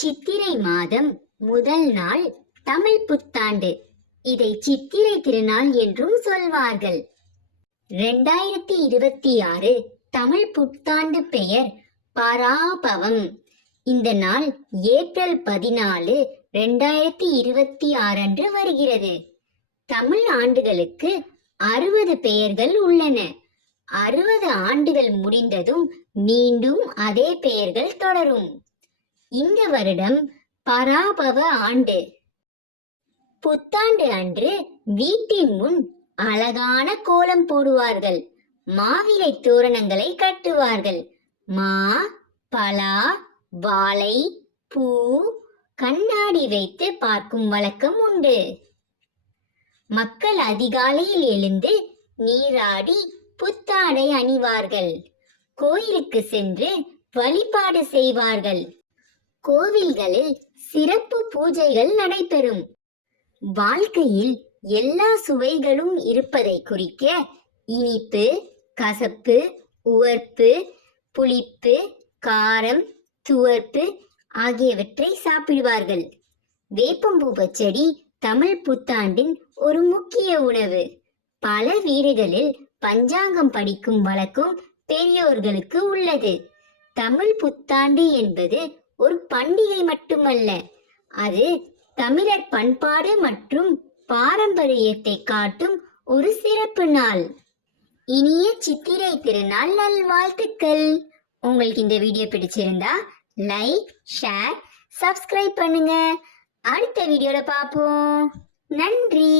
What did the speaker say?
சித்திரை மாதம் முதல் நாள் தமிழ் புத்தாண்டு. இதை சித்திரை திருநாள் என்றும் சொல்வார்கள். 2026 தமிழ் புத்தாண்டு பெயர் பராபவம். இந்த நாள் ஏப்ரல் 14, 2026 அன்று வருகிறது. தமிழ் ஆண்டுகளுக்கு 60 பெயர்கள் உள்ளன. 60 ஆண்டுகள் முடிந்ததும் மீண்டும் அதே பெயர்கள் தொடரும். இந்த வருடம் பராபவ ஆண்டு. புத்தாண்டு அன்று வீட்டின் முன் அழகான கோலம் போடுவார்கள். மாவிலை தோரணங்களை கட்டுவார்கள். மா, பலா, வாழை, பூ, கண்ணாடி வைத்து பார்க்கும் வழக்கம் உண்டு. மக்கள் அதிகாலையில் எழுந்து நீராடி புத்தாடை அணிவார்கள். கோயிலுக்கு சென்று வழிபாடு செய்வார்கள். கோவில்களில் சிறப்பு பூஜைகள் நடைபெறும். வாழ்க்கையில் எல்லா சுவைகளும் இருப்பதை குறிக்க இனிப்பு, கசப்பு, உவர்ப்பு, புளிப்பு, காரம், துவர்ப்பு ஆகியவற்றை சாப்பிடுவார்கள். வேப்பம்பூ பச்சடி தமிழ் புத்தாண்டின் ஒரு முக்கிய உணவு. பல வீடுகளில் பஞ்சாங்கம் படிக்கும் வழக்கம் பெரியோர்களுக்கு உள்ளது. தமிழ் புத்தாண்டு என்பது ஒரு பண்டிகை மட்டுமல்ல, அது தமிழர் பண்பாடு மற்றும் பாரம்பரியத்தை காட்டும் ஒரு சிறப்பு நாள். இனிய சித்திரை திருநாள் நல்வாழ்த்துக்கள். உங்களுக்கு இந்த வீடியோ பிடிச்சிருந்தா லைக், ஷேர், சப்ஸ்கிரைப் பண்ணுங்க. அடுத்த வீடியோல பார்ப்போம். நன்றி.